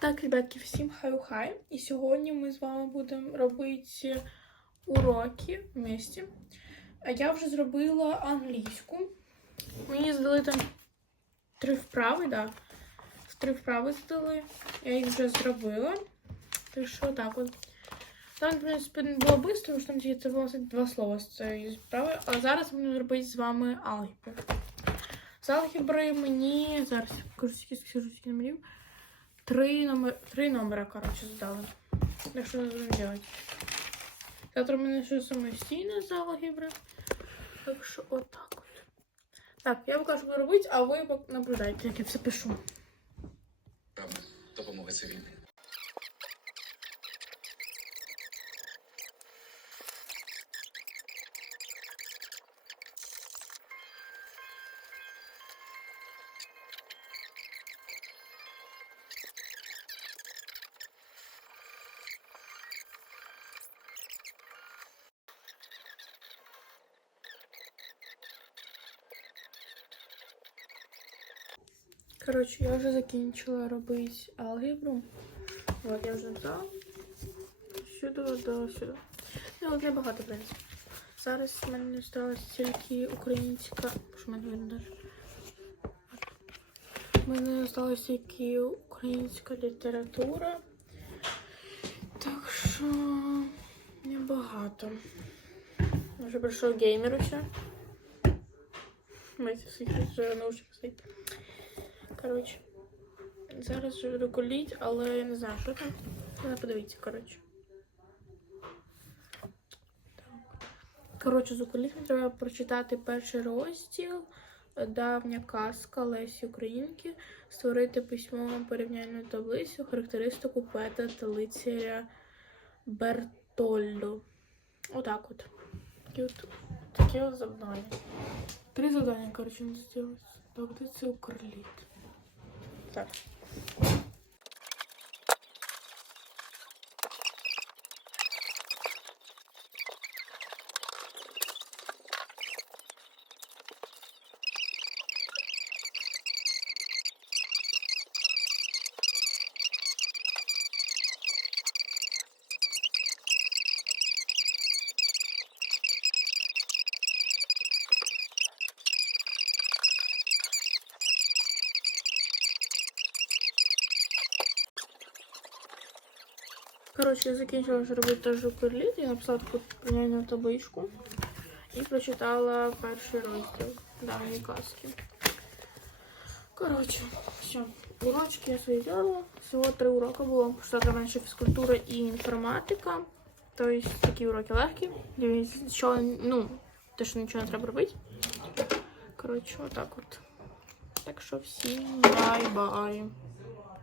Так, ребятки, всім хай-хай. І сьогодні ми з вами будемо робити уроки вместе. А Я вже зробила англійську. Мені здали там три вправи, да. Три вправи здали. Я їх вже зробила. Так що так от. Там, в принципі, не було швидко, тому що там це було два слова з цієї справи. А зараз ми будемо робити з вами алгебру. З алгебри мені зараз я скажу скільки номерів. Три, номер, три номера, коротше, здали. Так що будемо робити? Завтра в мене ще самостійно з алгебри. Так що отак от. Так, я покажу, що робити, а ви наблюдайте, як я все пишу. Допомога цивільним. Коротше, я вже закінчила робити алгебру. От я вже написала. Сюди до сюди. Ну, от небагато, в принципі. Зараз в мене залишилась тільки українська. Що мене видно даже? У мене залишилась тільки українська література. Так що небагато. Вже прийшов геймер ще. Ми всіх вже наушник стоїть. Коротше, зараз буду коліть, але я не знаю, що там. Треба подивитися, коротше. Коротше, з уколітом треба прочитати перший розділ. Давня казка Лесі Українки, створити письмову порівняльну таблицю, характеристику поета та лицаря Бертольдо. Отак от. Такі от такі от завдання. Три завдання, коротше, не зробити. Так, це укрліт? Так. Коротше, я закінчила вже робити теж укрліт. Я написала таку порівняльну табличку і прочитала перший розділ давньої казки. Коротше, все. Урочки я свої зробила. Всього три уроки було. В мене ще фізкультура і інформатика. Тобто такі уроки легкі. Що, ну, те, що нічого не треба робити. Коротше, отак от. Так що всім бай-бай.